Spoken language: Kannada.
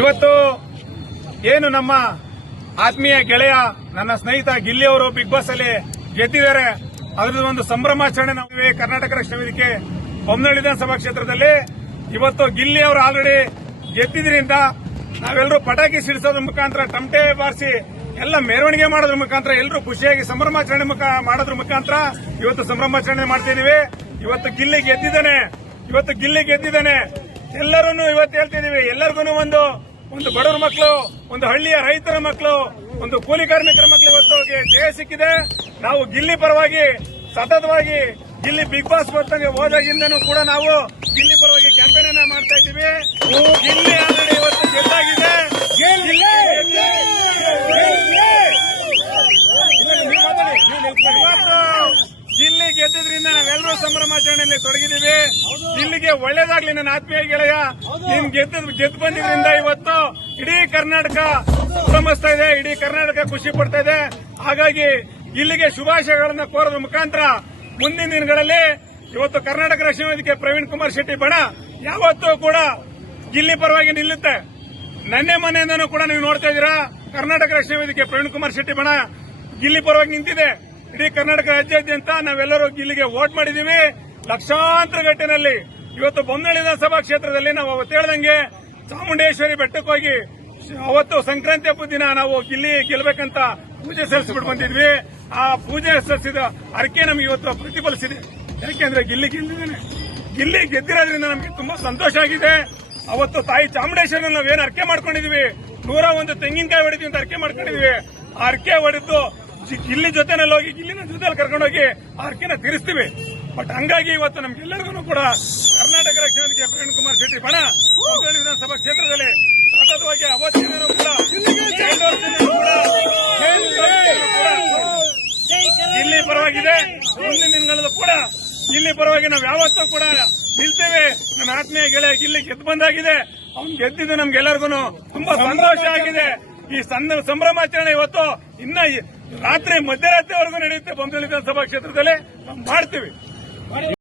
ಇವತ್ತು ಏನು ನಮ್ಮ ಆತ್ಮೀಯ ಗೆಳೆಯ ನನ್ನ ಸ್ನೇಹಿತ ಗಿಲ್ಲಿ ಅವರು ಬಿಗ್ ಬಾಸ್ ಅಲ್ಲಿ ಗೆದ್ದಿದ್ದಾರೆ. ಅದರ ಒಂದು ಸಂಭ್ರಮಾಚರಣೆ ನಾವು ಕರ್ನಾಟಕ ರಕ್ಷಣಾ ವೇದಿಕೆ ಬೊಮ್ಮನಹಳ್ಳಿ ವಿಧಾನಸಭಾ ಕ್ಷೇತ್ರದಲ್ಲಿ ಇವತ್ತು ಗಿಲ್ಲಿ ಅವರು ಆಲ್ರೆಡಿ ಗೆದ್ದಿದ್ರಿಂದ ನಾವೆಲ್ಲರೂ ಪಟಾಕಿ ಸಿಡಿಸೋದ್ರ ಮುಖಾಂತರ ತಮಟೆ ಬಾರಿಸಿ ಎಲ್ಲ ಮೆರವಣಿಗೆ ಮಾಡೋದ್ರ ಮುಖಾಂತರ ಎಲ್ಲರೂ ಖುಷಿಯಾಗಿ ಸಂಭ್ರಮಾಚರಣೆ ಮಾಡೋದ್ರ ಮುಖಾಂತರ ಇವತ್ತು ಸಂಭ್ರಮಾಚರಣೆ ಮಾಡ್ತಿದೀವಿ. ಇವತ್ತು ಗಿಲ್ಲಿ ಗೆದ್ದಿದ್ದಾನೆ. ಎಲ್ಲರೂ ಇವತ್ತು ಹೇಳ್ತಿದೀವಿ, ಎಲ್ಲರಿಗೂ ಒಂದು ಬಡವರ ಮಕ್ಕಳು, ಒಂದು ಹಳ್ಳಿಯ ರೈತರ ಮಕ್ಕಳು, ಒಂದು ಕೂಲಿ ಕಾರ್ಮಿಕರ ಮಕ್ಕಳು ಇವತ್ತು ಜಯ ಸಿಕ್ಕಿದೆ. ನಾವು ಗಿಲ್ಲಿ ಪರವಾಗಿ ಸತತವಾಗಿ ಗಿಲ್ಲಿ ಬಿಗ್ ಬಾಸ್ ಬರ್ತಾನೆ ಹೋದಾಗಿಂದನೂ ಕೂಡ ನಾವು ಗಿಲ್ಲಿ ಪರವಾಗಿ ಕ್ಯಾಂಪೇನ್ ಅನ್ನ ಮಾಡ್ತಾ ಇದ್ದೀವಿ. ಗಿಲ್ಲಿ ಆಲ್ರೆಡಿ ಇವತ್ತು ಗೆದ್ದಾಗಿದೆ. ಗಿಲ್ಲಿ ಗೆದ್ದಿದ್ರಿಂದ ನಾವೆಲ್ಲರೂ ಸಂಭ್ರಮಾಚರಣೆಯಲ್ಲಿ ತೊಡಗಿದ್ದೀವಿ. ಗಿಲ್ಲಿಗೆ ಒಳ್ಳೇದಾಗ್ಲಿ ನನ್ನ ಆತ್ಮೀಯ ಗೆಳೆಯ, ನೀನ್ ಗೆದ್ದು ಬಂದಿದ್ರಿಂದ ಇವತ್ತು ಇಡೀ ಕರ್ನಾಟಕ ಸಂಭ್ರಮಿಸ್ತಾ ಇದೆ, ಇಡೀ ಕರ್ನಾಟಕ ಖುಷಿ ಪಡ್ತಾ ಇದೆ. ಹಾಗಾಗಿ ಗಿಲ್ಲಿಗೆ ಶುಭಾಶಯಗಳನ್ನು ಕೋರೋದ್ರ ಮುಖಾಂತರ ಮುಂದಿನ ದಿನಗಳಲ್ಲಿ ಇವತ್ತು ಕರ್ನಾಟಕ ರಕ್ಷಣಾ ವೇದಿಕೆ ಪ್ರವೀಣ್ ಕುಮಾರ್ ಶೆಟ್ಟಿ ಬಣ ಯಾವತ್ತೂ ಕೂಡ ಗಿಲ್ಲಿ ಪರವಾಗಿ ನಿಲ್ಲುತ್ತೆ. ನನ್ನೆ ಮನೆಯಿಂದನೂ ಕೂಡ ನೀವು ನೋಡ್ತಾ ಇದ್ದೀರಾ, ಕರ್ನಾಟಕ ರಕ್ಷಣಾ ವೇದಿಕೆ ಪ್ರವೀಣ್ ಕುಮಾರ್ ಶೆಟ್ಟಿ ಬಣ ಗಿಲ್ಲಿ ಪರವಾಗಿ ನಿಂತಿದೆ. ಇಡೀ ಕರ್ನಾಟಕ ರಾಜ್ಯಾದ್ಯಂತ ನಾವೆಲ್ಲರೂ ಗಿಲ್ಲಿಗೆ ವೋಟ್ ಮಾಡಿದ್ದೀವಿ. ಲಕ್ಷಾಂತರ ಗಟ್ಟಿನಲ್ಲಿ ಇವತ್ತು ಬೊಮ್ಮನಹಳ್ಳಿ ವಿಧಾನಸಭಾ ಕ್ಷೇತ್ರದಲ್ಲಿ ನಾವು ಅವತ್ತು ಹೇಳ್ದಂಗೆ ಚಾಮುಂಡೇಶ್ವರಿ ಬೆಟ್ಟಕ್ಕೆ ಹೋಗಿ ಅವತ್ತು ಸಂಕ್ರಾಂತಿ ಹಬ್ಬದ ದಿನ ನಾವು ಗಿಲ್ಲಿ ಗೆಲ್ಲಬೇಕಂತ ಪೂಜೆ ಸಲ್ಲಿಸಿಬಿಟ್ಟು ಬಂದಿದ್ವಿ. ಆ ಪೂಜೆ ಸಲ್ಲಿಸಿದ ಅರಕೆ ನಮಗೆ ಇವತ್ತು ಪ್ರತಿಫಲಿಸಿದೆ. ಯಾಕೆಂದ್ರೆ ಗಿಲ್ಲಿ ಗೆದ್ದಿರೋದ್ರಿಂದ ನಮಗೆ ತುಂಬಾ ಸಂತೋಷ ಆಗಿದೆ. ಅವತ್ತು ತಾಯಿ ಚಾಮುಂಡೇಶ್ವರಿ ನಾವೇನು ಅರಕೆ ಮಾಡ್ಕೊಂಡಿದ್ವಿ, 101 ತೆಂಗಿನಕಾಯಿ ಹೊಡಿದ್ವಿ ಅಂತ ಅರಕೆ ಮಾಡ್ಕೊಂಡಿದ್ವಿ. ಆ ಅರಕೆ ಹೊಡೆದು ಗಿಲ್ಲಿ ಜೊತೆನಲ್ಲಿ ಹೋಗಿ ಗಿಲ್ಲಿನ ಜೊತೆಲಿ ಕರ್ಕೊಂಡೋಗಿ ಆ ಅರಕೆನ ತೀರಿಸ್ತೀವಿ. ಬಟ್ ಹಂಗಾಗಿ ಇವತ್ತು ನಮ್ಗೆಲ್ಲರಿಗೂ ಕೂಡ ಕರ್ನಾಟಕ ರಕ್ಷಣಾ ವೇದಿಕೆ ಪ್ರವೀಣ್ ಕುಮಾರ್ ಶೆಟ್ಟಿ ಬಣ ಬೊಮ್ಮನಹಳ್ಳಿ ವಿಧಾನಸಭಾ ಕ್ಷೇತ್ರದಲ್ಲಿ ಸತತವಾಗಿ ಅವತ್ತಿನೂ ಕೂಡ ಗಿಲ್ಲಿ ಪರವಾಗಿದೆ. ಮುಂದಿನ ದಿನಗಳಲ್ಲೂ ಕೂಡ ಗಿಲ್ಲಿ ಪರವಾಗಿ ನಾವು ಯಾವತ್ತೂ ಕೂಡ ನಿಲ್ತೇವೆ. ನನ್ನ ಆತ್ಮೀಯ ಗೆಳೆಯ ಗಿಲ್ಲಿ ಗೆದ್ದು ಬಂದಾಗಿದೆ. ಅವ್ನು ಗೆದ್ದಿದ್ದು ನಮ್ಗೆಲ್ಲರಿಗೂ ತುಂಬಾ ಸಂತೋಷ ಆಗಿದೆ. ಈ ಸಂಭ್ರಮಾಚರಣೆ ಇವತ್ತು ಇನ್ನ ರಾತ್ರಿ ಮಧ್ಯರಾತ್ರಿವರೆಗೂ ನಡೆಯುತ್ತೆ. ಬೊಮ್ಮನಹಳ್ಳಿ ವಿಧಾನಸಭಾ ಕ್ಷೇತ್ರದಲ್ಲಿ ನಾವು ಮಾಡ್ತೀವಿ.